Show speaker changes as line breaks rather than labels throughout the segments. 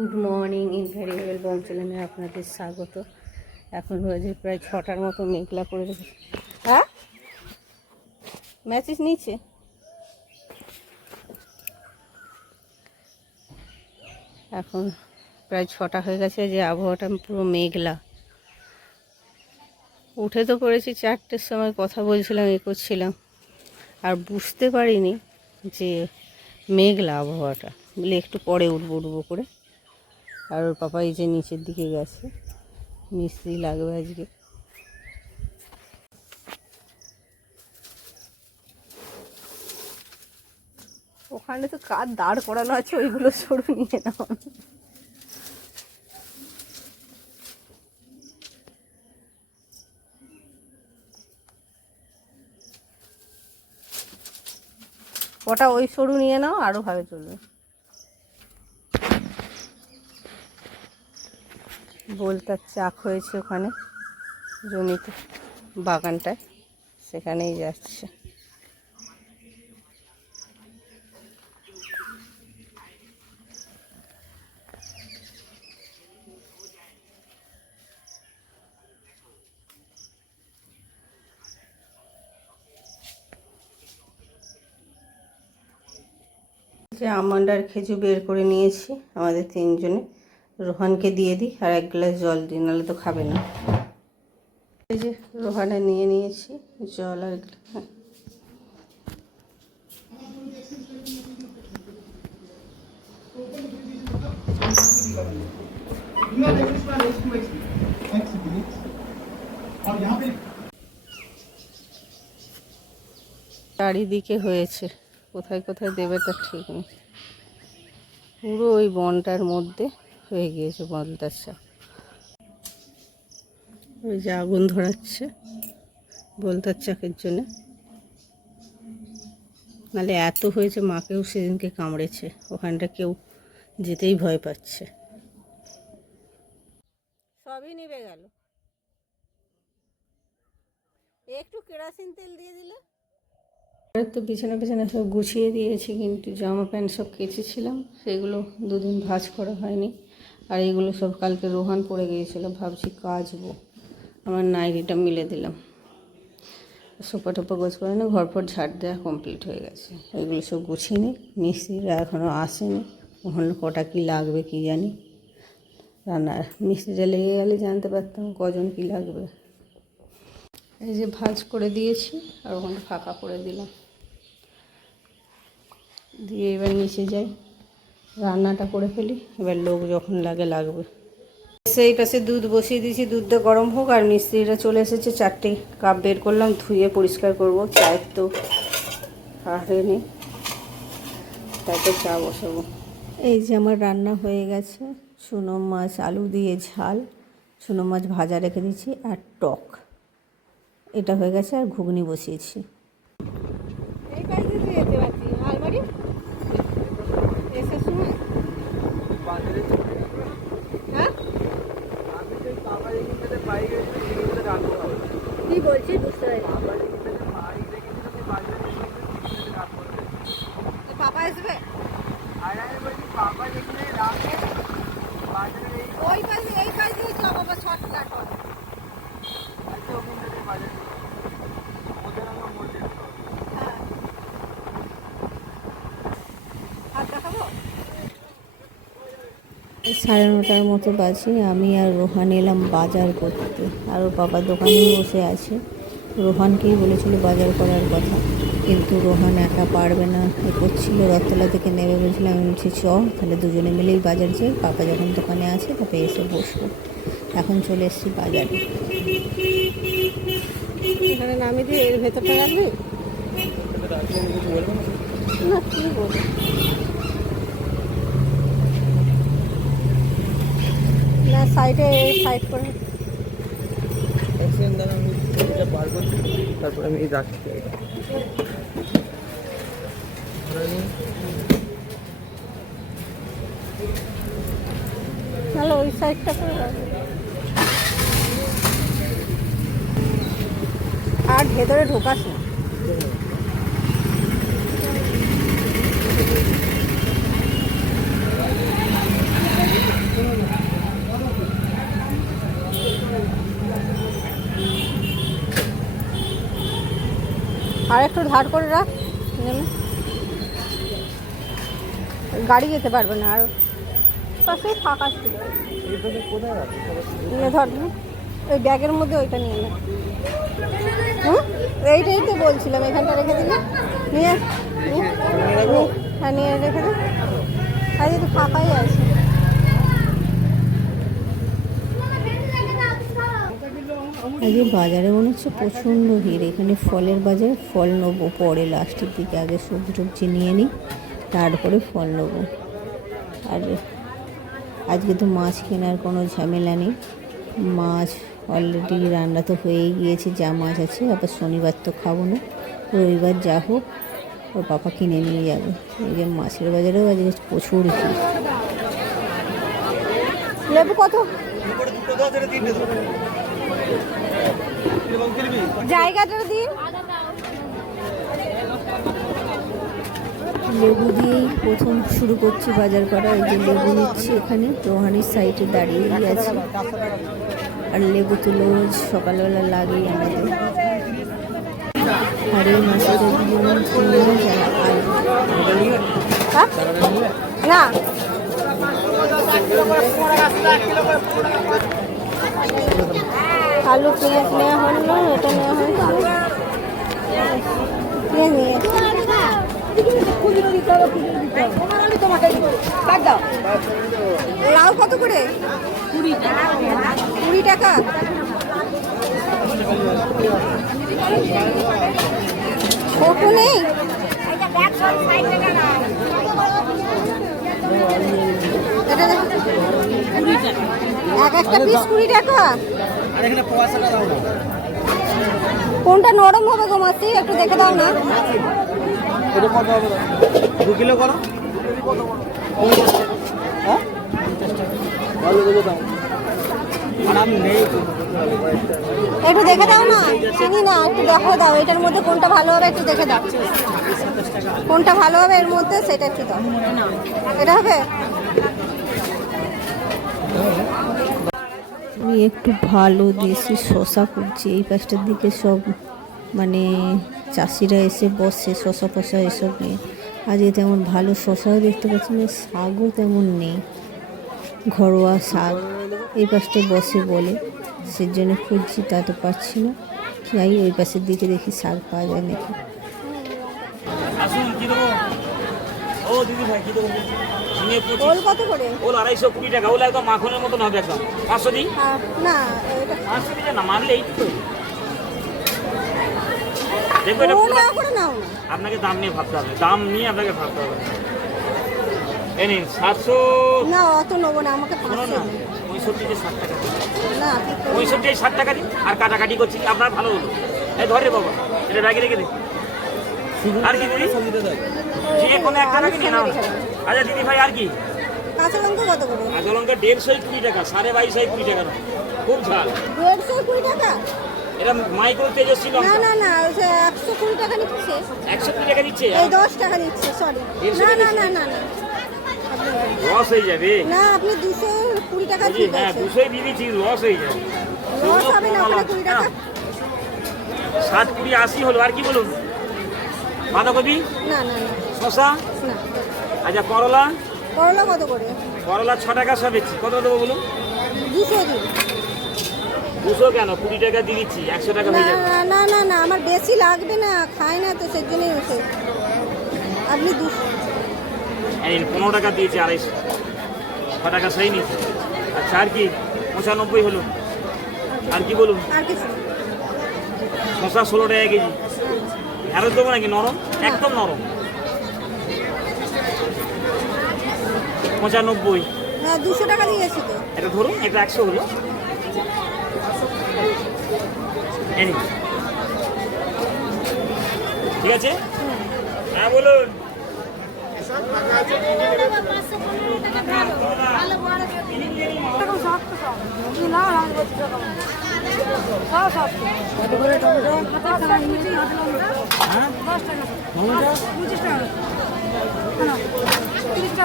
Good morning, invariable bomb চ্যানেলে আপনাদের স্বাগত। এখন বাজে প্রায় ছটার মতো, মেঘলা করে রেখেছে। হ্যাঁ? ম্যাচেস নিচে এখন প্রায় ছটা হয়ে গেছে, যে আবহাওয়াটা পুরো মেঘলা। উঠে তো পড়েছি চারটের সময়, কথা বলছিলাম, এ করছিলাম। আর বুঝতে পারিনি যে মেঘলা আবহাওয়াটা। বলে একটু পরে উঠবো উঠবো করে। আর ওর পাপা এই যে নিচের দিকে গেছে। মিস্ত্রি লাগবে আজকে। ওখানে তো কার দাঁড় করানো আছে, ওইগুলো সরু নিয়ে নাও। ওটা ওই সরু নিয়ে নাও আরও ভাবে চলবে। বলতার চাক হয়েছে ওখানে, জমিতে, বাগানটায়, সেখানেই যাচ্ছে। যে আমন্ড আর খেজুর বের করে নিয়েছি, আমাদের তিনজনে। রোহানকে দিয়ে দিই, আর এক গ্লাস জল দিই, নাহলে তো খাবে না এই যে রোহানে নিয়ে নিয়েছি, জল আর। চারিদিকে হয়েছে, কোথায় কোথায় দেবে তার ঠিক নেই পুরো ওই বনটার মধ্যে হয়ে গিয়েছে বলতার চাপ ওই যে আগুন ধরাচ্ছে বলতার চাকের জন্য। নাহলে এত হয়েছে, মাকেও সেদিনকে কামড়েছে। ওখানটা কেউ যেতেই ভয় পাচ্ছে। সবই নিবে গেল। একটু কেরাসিন তেল দিয়ে দিলে? তো বিছানা বিছানা সব গুছিয়ে দিয়েছি, কিন্তু জামা প্যান্ট সব কেচেছিলাম। সেগুলো দুদিন ভাঁজ করা হয়নি। আর এগুলো সব কালকে রোহান পড়ে গিয়েছিল, ভাবছি কাচবো। আমার নাইটিটা মিলে দিলাম। সোপা টোপা গোছ করে না, ঘর পর ঝাড় দেওয়া কমপ্লিট হয়ে গেছে। এগুলো সব গুছিয়ে নিই মিস্ত্রিরা এখনও আসেনি। ওখানে কটা কী লাগবে কী জানি। রান্নার মিস্ত্রিটা লেগে গেলে জানতে পারতাম কজন কী লাগবে। এই যে ভাজ করে দিয়েছি আর ওখানে ফাঁকা করে দিলাম। দিয়ে এবার নিচে যাই। রান্নাটা করে ফেলি। এবার লোক যখন লাগে, লাগবে। সেই পাশে দুধ বসিয়ে দিয়েছি। দুধটা গরম হোক, আর মিস্ত্রিরা চলে এসেছে চারটে কাপ বের করলাম। ধুয়ে পরিষ্কার করব। চায়ের তো হারেনি তারপর চা বসাবো। এই যে আমার রান্না হয়ে গেছে। চুনো মাছ, আলু দিয়ে ঝাল। চুনো মাছ ভাজা রেখে দিয়েছি। আর টক। এটা হয়ে গেছে, আর ঘুগনি বসিয়েছি এই বাড়িতে তুই যেতে পারছি আলমারি এসার সময় হ্যাঁ কি বলছি বুঝতে পারছি পাপা আসবে? ওই পাশে এই পাশে চ বাবা শর্টকাট হবে হ্যাঁ আর দেখাবো সাড়ে নটার মতো বাজে, আমি আর রোহান এলাম বাজার করতে। আর ওর বাবা দোকানেই বসে আছে। রোহানকেই বলেছিল বাজার করার কথা। কিন্তু রোহান একা পারবে না। এ করছিল, রথতলা থেকে নেবে বলছিলাম আমি বলছি, চ, তাহলে দুজনে মিলেই বাজার যাই। পাপা যখন দোকানে আছে, তারপরে এসে বসবো। এখন চলে এসেছি বাজারে। এখানে দিয়ে এর ভেতরটা রাখবি না সাইডে সাইড করে।
তারপর আমি রাখছি
তাহলে ওই সাইডটা করে আর ভেতরে ঢোকাস না। আর একটু ধার করে রাখ, নেমে। গাড়ি যেতে পারবে না, আর পাশে ফাঁকা ছিল। ধর ওই ব্যাগের মধ্যে ওইটা নিয়ে নে। হুম? এইটাই তো বলছিলাম, এখানটা রেখে দিলে নিয়ে হ্যাঁ নিয়ে রেখে দে। আজকে তো ফাঁকাই আছে। আজকে বাজারে মনে হচ্ছে প্রচণ্ড ভিড়। এখানে ফলের বাজার ফল নেব, পরে লাস্টের দিকে আগে সবজি টবজি নিয়ে নিই, তারপরে ফল নেব। আর আজকে তো মাছ কেনার কোনো ঝামেলা নেই। মাছ অলরেডি রান্না তো হয়েই গিয়েছে, যা মাছ আছে, আবার শনিবার তো খাব না। রবিবার যা হোক, ওর পাপা কিনে নিয়ে যাবে। এই যে মাছের বাজারেও আজকে প্রচুর ভিড়। কত? জায়গাটা দিন। লেবু দিয়েই প্রথম শুরু করছি বাজার করা এই যে লেবু নিচ্ছি এখানে রোহানির সাইডে দাঁড়িয়েই আছে আর লেবু তো রোজ সকালবেলা লাগেই আমাদের। আর এই আর হ্যাঁ? না। আলু পেঁয়াজ নেওয়া হলো না এটা নেওয়া হয়েছিল পেঁয়াজ নিয়ে লাউ কত করে? কুড়ি টাকা। ছোট নেই? এক একটা পিস কুড়ি টাকা। কোনটা নরম হবে গো মাসি? একটু দেখে দাও না।
দু কিলো করো। হ্যাঁ?
একটু দেখে দাও না? চিনি না একটু দেখো দাও। এটার মধ্যে কোনটা ভালো হবে একটু দেখে দাও। কোনটা ভালো হবে এর মধ্যে সেটা একটু দাও। এটা হবে? আমি একটু ভালো দেশি শশা করছি এই পাশটার দিকে সব মানে চাষিরা এসে বসে শশা ফশা এসব নিয়ে। আজকে তেমন ভালো শশাও দেখতে পাচ্ছি না, শাকও তেমন নেই। ঘরোয়া শাক। এই পাশটায় বসে বলে সেই জন্য খুঁজছি, তা তো পাচ্ছি না। যাই ওই পাশের দিকে দেখি শাক পাওয়া যায় নাকি।
কি ও, দিদি ভাই ঝিঙে পঁচিশ।
ওল কত করে?
ওল আড়াইশো কুড়ি টাকা ওল একদম মাখনের মতন হবে একদম। পাঁচশো দিই?
না
পাঁচশো দিলে না মানলে এই দেখব এটা
না করে নাও। না
আপনাকে দাম নিয়ে ভাবতে হবে দাম নিয়ে আপনাকে ভাবতে হবে। এই নিন সাতশো
না অত নেব না আমাকে পাঁচশো।
পঁয়ষট্টিতে ষাট টাকা
না
পঁয়ষট্টি ষাট টাকা দিন আর কাটাকাটি করছি আপনার ভালো হলো। এই ধরে বাবা এটা ব্যাগে রেখে দিন আর কি দিদি যে কোনো একটা রাখি নিয়ে নাও আচ্ছা দিদি ভাই আর কি?
কাঁচা লঙ্কা কত করে?
কাঁচা লঙ্কা দেড়শোই কুড়ি টাকা সাড়ে বাইশাই কুড়ি টাকা খুব ঝাল।
দেড়শো কুড়ি টাকা?
এটা মাইক্রো তেজস্বী
না
লঙ্কা।
না না একশো কুড়ি টাকা নিচ্ছে।
একশো কুড়ি টাকা দিচ্ছে
এই দশ টাকা সরি না না না না না।
লস হয়ে যাবে?
না আপনি দুশো কুড়ি টাকা ঠিক
হ্যাঁ দুশোই দিয়ে দিচ্ছি লস হয়ে যাবে।
লস হবে না ওখানে কুড়ি টাকা।
ষাট কুড়ি আশি হলো আর কি বলুন? বাঁধাকপি?
না না না।
শশা
না।
আচ্ছা করলা?
করলা কত করে?
করলা ছ টাকা সব বেচছি কত দেবো বলুন?
দুশো দিন।
দুশো কেন? কুড়ি টাকা দিয়ে দিচ্ছি একশো টাকা
না
হয়ে যাবে।
না না না না আমার বেশি লাগবে না খাই না তো সেই জন্যই ওষুধ আপনি দুশো
এই পনেরো টাকা দিয়েছি আড়াইশো। ছ টাকা সেই নিয়েছি। আচ্ছা আর কি? পঁচানব্বই হলো। আর কি বলুন?
আর কিছু।
শশা ষোলো টাকা কেজি। ঢেঁড়স দেবো নাকি? নরম? একদম নরম। পঁচানব্বই।
হ্যাঁ দুশো টাকা দিয়েছি তো।
এটা ধরুন এটা একশো হলো। ঠিক আছে? হ্যাঁ বলুন।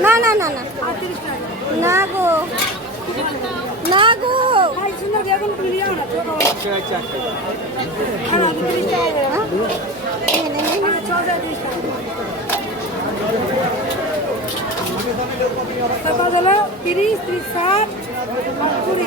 না না না না। না গো। না গো।
তিরিশ ত্রিশ ষাট কুড়ি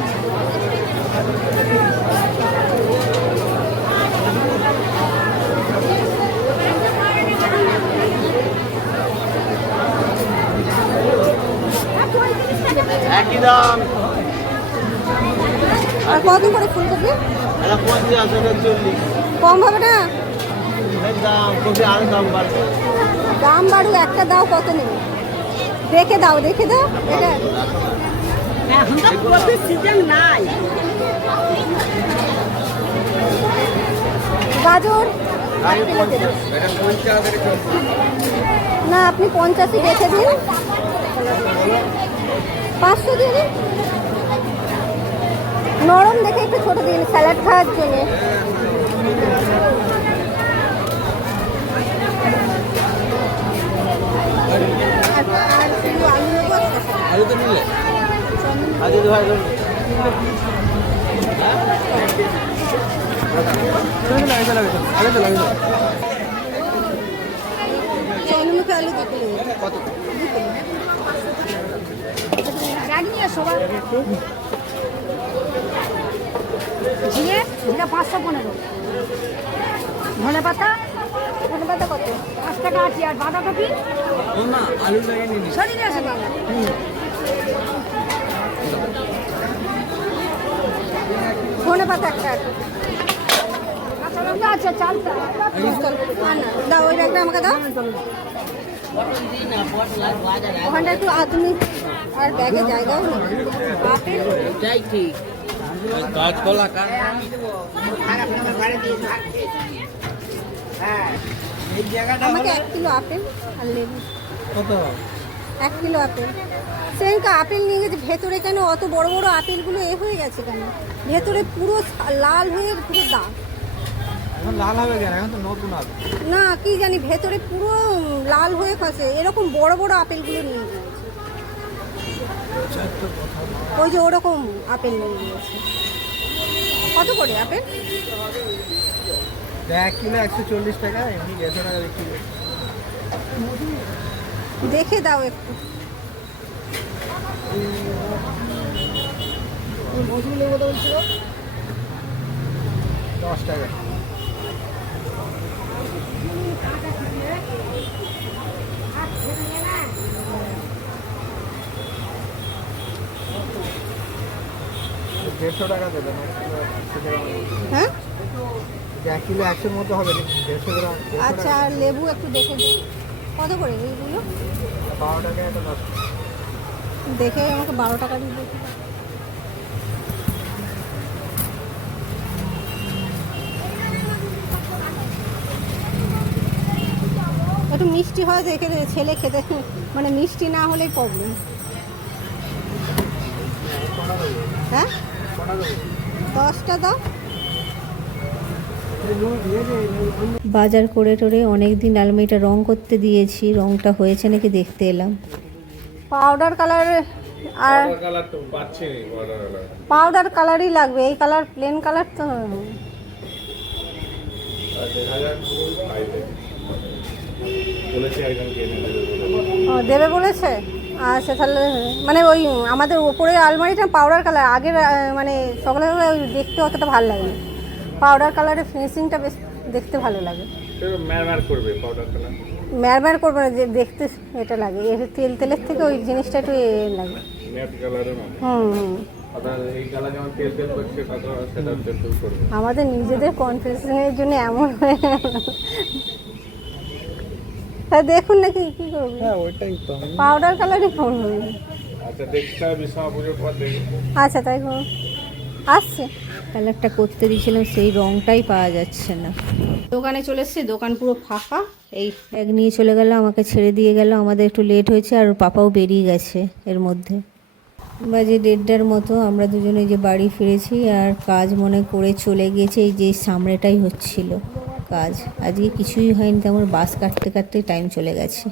একই দাম।
আর কত করে ফুলকপি
এটা পঞ্চাশ এটা চল্লিশ।
কম হবে না?
দাম কপি আরও দাম বাড়বে।
দাম বাড়ু একটা দাও কত নেবে? দেখে দাও দেখে দাও এটা। গাজর। না আপনি পঞ্চাশই দেখে দিন। পাঁচশো দিয়ে দিন। নরম দেখে একটু ছোট দিন স্যালাড খাওয়ার জন্য। আলু
তো
ভাই
তো। কত?
ঝিঙে ঝিঙে পাঁচশো পনেরো। ধনে পাতা?
ধনে পাতা কত?
পাঁচ টাকা আছি আর বাঁধাকপি? শরীরে আছে বাবা।
ধনে পাতা একটা।
কাঁচা লঙ্কা আছে চালটা
না দাও ওই ব্যাগটা আমাকে দাও। ওখানটা একটু আধুনিক আর ব্যাগে জায়গাও নেই। আপেল
কাঁচকলা কার?
আমাকে এক কিলো আপেল আর লেবু।
কত?
এক কিলো আপেল। সেদিনকে আপেল নিয়ে গেছে ভেতরে কেন অত বড় বড় আপেলগুলো এ হয়ে গেছে কেন? ভেতরে পুরো লাল হয়ে পুরো দাগ।
লাল হবে কেন? এখন তো নতুন হবে
না কি জানি ভেতরে পুরো লাল হয়ে খসে এরকম বড় বড় আপেলগুলো নিয়ে গিয়েছে ওই যে ওরকম আপেল নিয়ে কত করে আপেল?
এক কিলো একশো চল্লিশ টাকা এমনি দেড়শো টাকা বিক্রি করে।
দেখে দাও একটু।
দশ টাকা। দেড়শো টাকা দেবেন
হ্যাঁ?
এক কিলো একশোর মতো হবে দেড়শো গ্রাম
আচ্ছা আর লেবু একটু দেখে দিন। কত করে এইগুলো?
বারো টাকা একটা দশ। টাকা।
দেখে আমাকে বারো টাকা দিয়ে দেখে একটু মিষ্টি হয় দেখে ছেলে খেতে মানে মিষ্টি না হলেই প্রবলেম হ্যাঁ? দশটা দাও। বাজার করে টোরে অনেক দিন আলমারিটা রং করতে দিয়েছি রংটা হয়েছে নাকি দেখতে এলাম। পাউডার কালার আর পাউডার কালারই লাগবে এই কালার প্লেন কালার তো। দেবে বলেছে? আচ্ছা তাহলে মানে ওই আমাদের ওপরে আলমারিটা পাউডার কালার আগের মানে সকালে ওই দেখতে অতটা ভালো লাগে না পাউডার কালারের ফিনিশিংটা বেশ দেখতে ভালো লাগে।
ম্যার করবে পাউডার কালার
ম্যারম্যার করবে না যে দেখতে এটা লাগে। তেল তেলের থেকে ওই জিনিসটা একটু লাগে। হুম আমাদের নিজেদের কনফিউশনের জন্য এমন। হয়ে তা দেখুন নাকি কি করবি?
হ্যাঁ ওইটাই তো।
পাউডার কালারই করবি।
আচ্ছা দেখতে হবে পুজোর পর দেখব।
আচ্ছা তাই করুন আসছে। কালারটা করতে দিয়েছিলাম সেই রংটাই পাওয়া যাচ্ছে না। দোকানে চলে এসেছি দোকান পুরো ফাঁকা। এই ব্যাগ নিয়ে চলে গেল আমাকে ছেড়ে দিয়ে গেল। আমাদের একটু লেট হয়েছে আর ওর পাপাও বেরিয়ে গেছে এর মধ্যে। বাজে দেড়টার মতো আমরা দুজনে যে বাড়ি ফিরেছি আর কাজ মনে করে চলে গিয়েছে এই যে সামনেটাই হচ্ছিল। কাজ। আজকে কিছুই হয়নি, তেমন বাস কাটতে কাটতে টাইম চলে গেছে।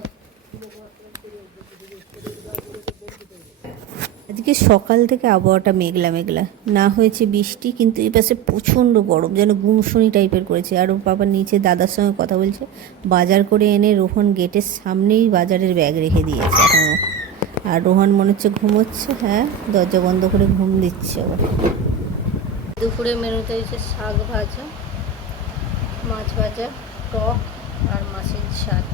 আজকে সকাল থেকে আবহাওয়াটা মেঘলা মেঘলা। না হয়েছে বৃষ্টি, কিন্তু এই পাশে প্রচণ্ড গরম, যেন গুমসুনি টাইপের করেছে। আর ওর বাবা নিচে দাদার সঙ্গে কথা বলছে, বাজার করে এনে রোহন গেটের সামনেই বাজারের ব্যাগ রেখে দিয়েছে এখনও আর রোহন মনে হচ্ছে ঘুমোচ্ছে হ্যাঁ? দরজা বন্ধ করে ঘুম দিচ্ছে ও দুপুরে মেনুতে হয়েছে শাক ভাজা মাছ ভাজা টক আর মাছের স্বাদ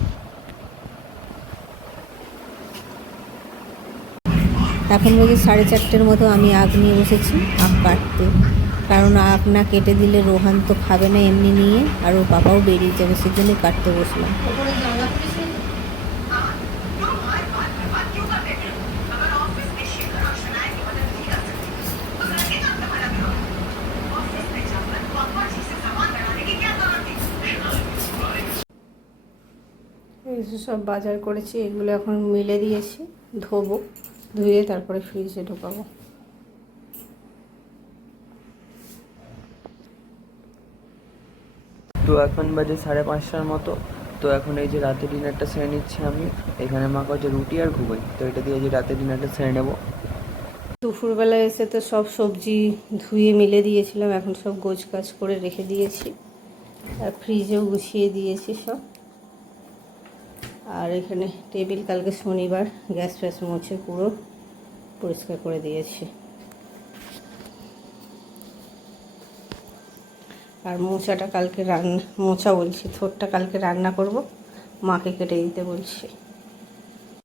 এখন বলছি সাড়ে চারটের মতো আমি আগ নিয়ে বসেছি আখ কাটতে। কারণ আগ না কেটে দিলে রোহান তো খাবে না এমনি নিয়ে আর ও বাবাও বেরিয়ে যাবে সেজন্য কাটতে বসলাম। এই সব বাজার করেছি এগুলো এখন মিলে দিয়েছি ধোবো ধুয়ে তারপরে ফ্রিজে ঢোকাবো।
তো এখন বাজে সাড়ে পাঁচটার মতো তো এখন এই যে রাতে ডিনারটা সেরে নিচ্ছি আমি এখানে মা কাছে রুটি আর ঘুগোই তো এটা দিয়ে যে রাতে ডিনারটা সেরে নেব।
দুপুরবেলা এসে তো সব সবজি ধুয়ে মিলে দিয়েছিলাম এখন সব গোছ গাছ করে রেখে দিয়েছি আর ফ্রিজেও গুছিয়ে দিয়েছি সব। আর এখানে টেবিল কালকে শনিবার, গ্যাস ফ্যাস মুছে পুরো পরিষ্কার করে দিয়েছি। আর মোচাটা কালকে রান্না, মোচা বলছি, থোরটা কালকে রান্না করব, মাকে কেটে দিতে বলছি।